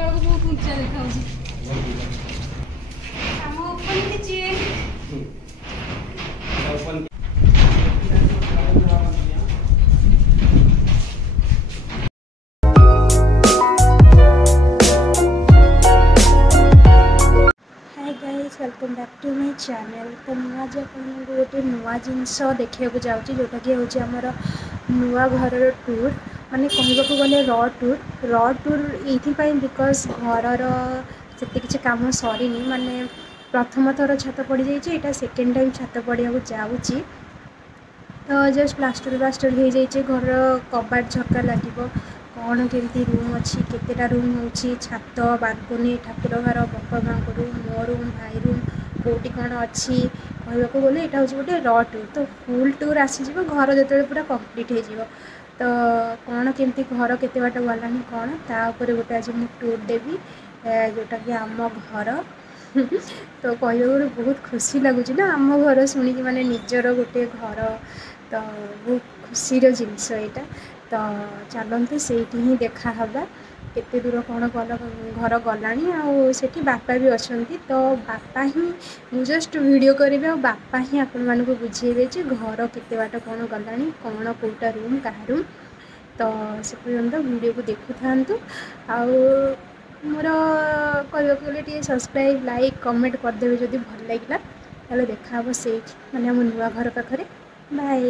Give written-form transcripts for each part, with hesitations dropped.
ଆସିଲା ବେଳକୁ ବହୁତ ଉଞ୍ଚା ଦେଖାଉଛି। ଆମ open kitchen. Welcome back to my channel. तो मुझे आपको गोटे नुआ जिनस देखा जाऊँगी जोटा कि हूँ आमर नुआ घर टूर माने कहवाक गले र टूर ये बिकज घर से किसी कम सरी माने प्रथम थर छात पड़ जाइए सेकेंड टाइम छात पड़ा जाऊँगी। तो जस्ट प्लास्टर हो जाइए घर कबाट झरका लगे कौन केमती रूम अच्छी केतेटा रूम हो छात बालकोनी ठाकुर घर बापा माँ रूम मो रूम भाई रूम कौटी कौन अच्छी कहवाक गले यहाँ हूँ गोटे र टूर। तो फुल टूर आसीज घर जो पूरा कम्प्लीट हो तो कौन केमती घर केते बाट गलानी कौन तापर गोटे आज मुझे टूर देवी जोटा कि आम घर तो कहवाक बहुत खुशी लगुच ना आम घर शुणिकी माने निजर गोटे घर तो बहुत खुशी जिनस यहाँ। तो चलते से ही देखा हवा केते दूर कौन गल घर गलानी आठी बापा भी अच्छा तो बापा ही मुझे जस्ट वीडियो करी बापा ही आपण मानक बुझेबे घर केते बाट कौन गलानी कौन कोटा रूम कहा रूम। तो से पर्यंत वीडियो को देखु था मोर कहवाक गले सब्सक्राइब लाइक कमेंट करदे जदि भल लगे ताले देखा से माने हम नुआ घर पाखरे बाय।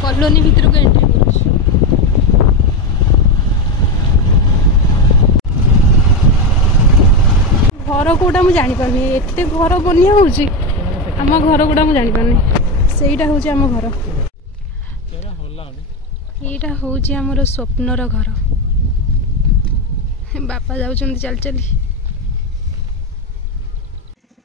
कॉलोनी भितर को एंट्री घर कौटा मुझे जापारे एत घर बनिया आम घर गुड़ा मुझे जापारे सेटा हूँ आम घर यहाँ हूँ आमर स्वप्नर घर बापा जाऊँ चल चली।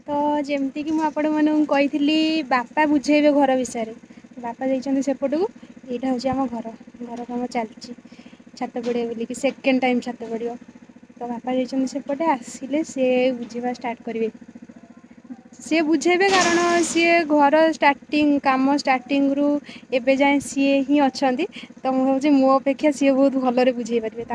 तो जमती कि मुझे कही बापा बुझेबे घर विषय बापा जाइए सेपट को यहाँ हूँ आम घर घर कम चलती छात पड़ा बोलिकी सेकेंड टाइम छात पड़ो तो बापा जाइए सेपटे आसिले सी बुझा स्टार्ट करेंगे सी बुझेबे कारण सी घर स्टार्टिंग काम स्टार्टिंग रु एबे जाए सी ही अच्छा तो मुझे मो अपेक्षा सी बहुत भलरे बुझे पारे।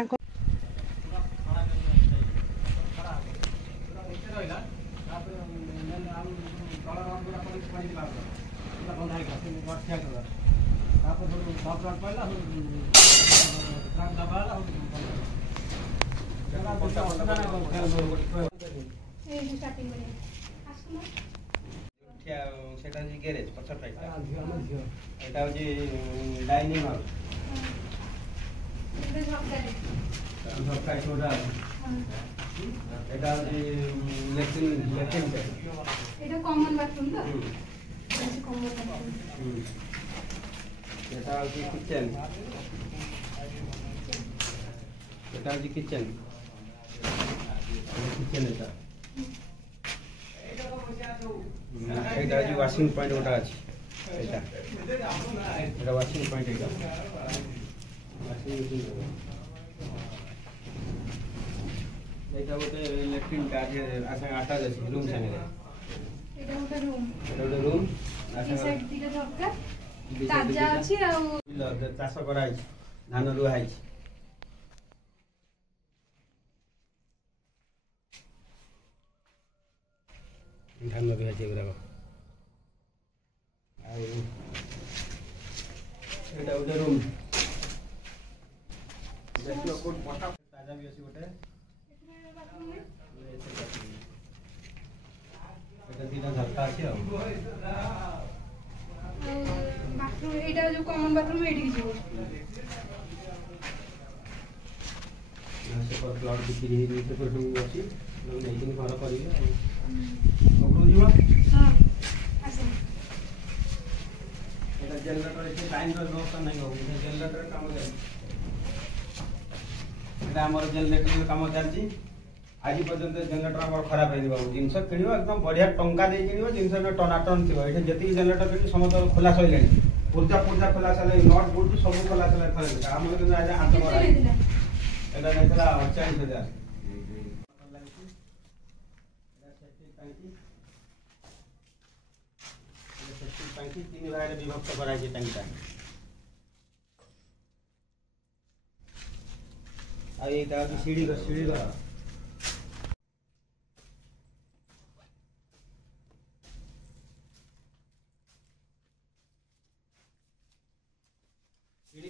सेटा जी गैरेज पछर साइड एटा होजी डाइनिंग हॉल इधर झपका छोटा एटा होजी लेट्रिन एटा कॉमन बाथरूम तो ऐसे कॉमन बाथरूम एटा होजी किचन एटा होजी किचन एटा एटा जो वाशिंग पॉइंट गोटा अछि एटा वाशिंग पॉइंट एटा वाशिंग मशीन एटा गोटे इलेक्ट्रिक कार्य आसा आटा जसी रूम संगे एटा गोटे रूम आसा साइड दिले झरका ताजा अछि आ चाष कराई धान रुआई धान रुआ गुराक गोटे रूम ताजा भी अच्छी गोटे दीटा झरका अच्छी बाथरूम एटा जो कॉमन बाथरूम एठी जीवो से पर प्लॉट बिक्री हे से पर सब अछि लोग नहीं दिन घर करिए ओकरो जीवा हां आसे एटा जनरेटर से लाइन रो व्यवस्था नहीं हो जनरेटर काम चल एटा हमर जनरेटर काम चलची आज पर्यंत जनरेटर हमर खराब हे बाबू जिनस किनियो एकदम बढ़िया टंका दे किनियो जिनस में टनाटन थियो एठे जति जनरेटर किनि समस्त खुला सइलेनी पुर्जा खुला सले नॉट बोर्ड सब खुला सले थले काम में आज हाथ बड़ा एटा नैतला 48000 तीन भाग विभक्त कराई टंका आ ये सीढ़ी का सीढ़ी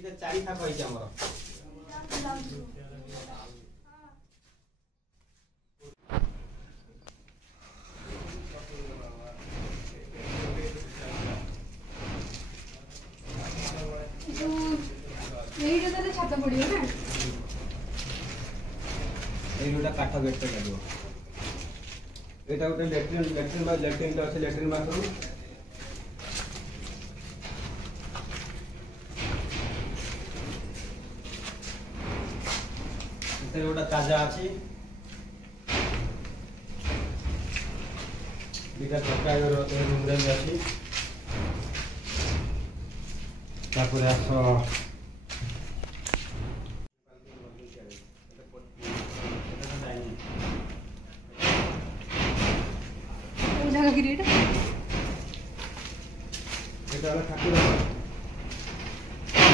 तो चारि था कहि हमर यही जो तो छाता पड़ियो ना এই রোটা কাঠ গেট তে লাগো এটা ওটা ল্যাট্রিন টা আছে ল্যাট্রিন বাথরুম এটা ওটা তাজা আছে দুটা সরকারি রুম রে আছে তারপরে আসো जगह ग्रेड এটা হলো ঠাকুর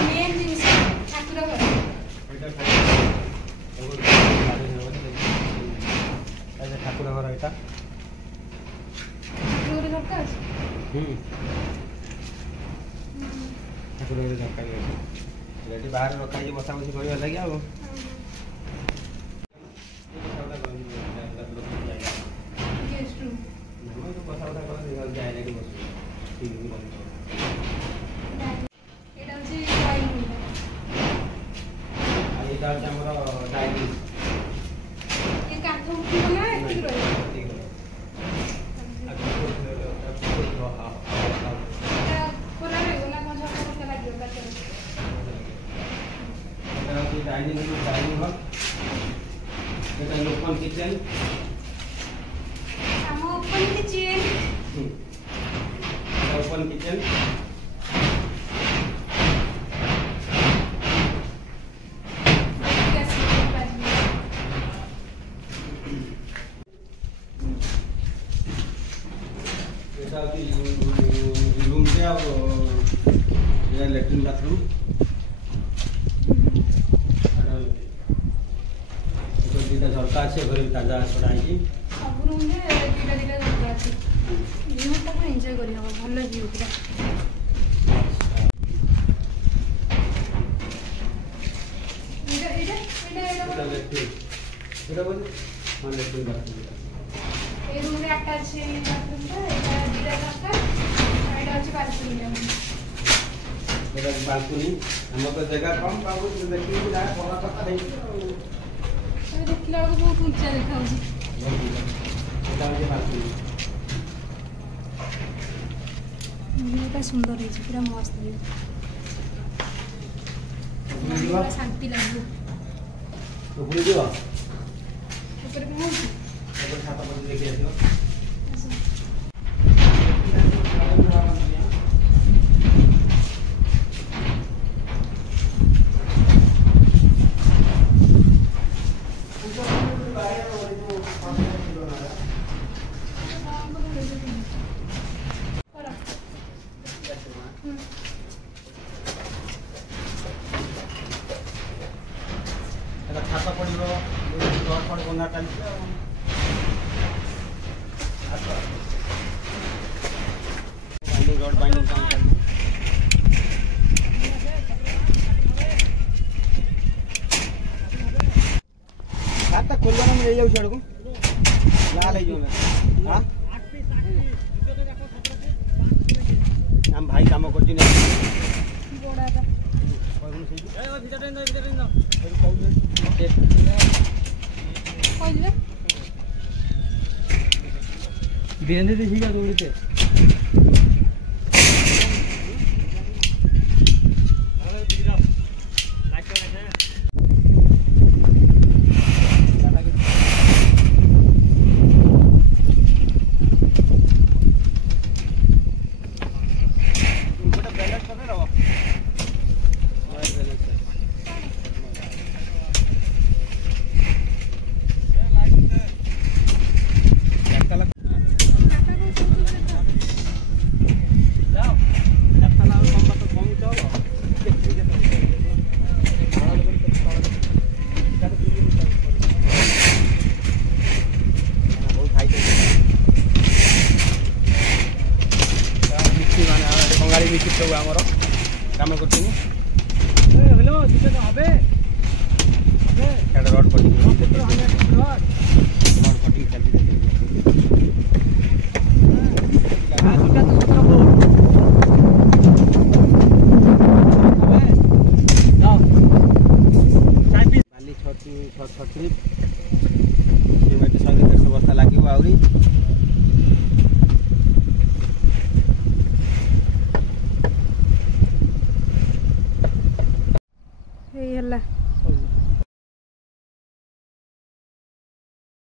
मेन जिनिस ठाकुर घर এটা ঠাকুর ঘর এটা रोड दरकार ଠାକୁର ଘର ଦରକାର ଏଠି ବାହାରେ ରଖା ହେଇଛି ବସା ବସି କରିବା ଲାଗି ଆଉ गेस्ट रूम बसा बसा कर जाए जाके बस ठीक है एटा होची ड्राइंग रूम आ एटा होची हमर डाइनिंग ये काठ उठी ना एठी रहे ठीक है एटा खोला रे गोला कोन सब करते लागियो काठ एटा होची डाइनिंग हॉल एटा ओपन किचन हम open kitchen open kitchen room से आप लैट्रिन बाथरूम दुटा झरका अच्छे घर ताजा छड़ा है सब रूम रे दीटा दीटा जगह अछि व्यू ता को एन्जॉय करि हम भलो व्यू पूरा एटा बोल मान लैट्रिन बाथरूम ए रूम रे अटैच है बाथरूम ता एटा दीटा दरकार एटा अछि बाथरूम एटा बालकनी हम तो जगह कम बाबू देखि जा बड़ा कथा है अरे देखला को बहुत ऊंचा देखा होची एटा है बालकनी व्यू सुंदर है पूरा मस्त है पूरा शांति लागो तो भूल दियो ऊपर भी होची ऊपर छाता पर लेके आइयो छाता पड़ो घर फड़ बना चलते बाइंडिंग रोड बाइंडिंग काम चलते खाता खोलवा ना ले जाऊ छड़ को ला ले जाऊ हां हम भाई काम करती नहीं बड़ा धीरे धीरे सीखा दौड़ते सब आमर कम कर रड बाली 6 बस्ता लगे आहरी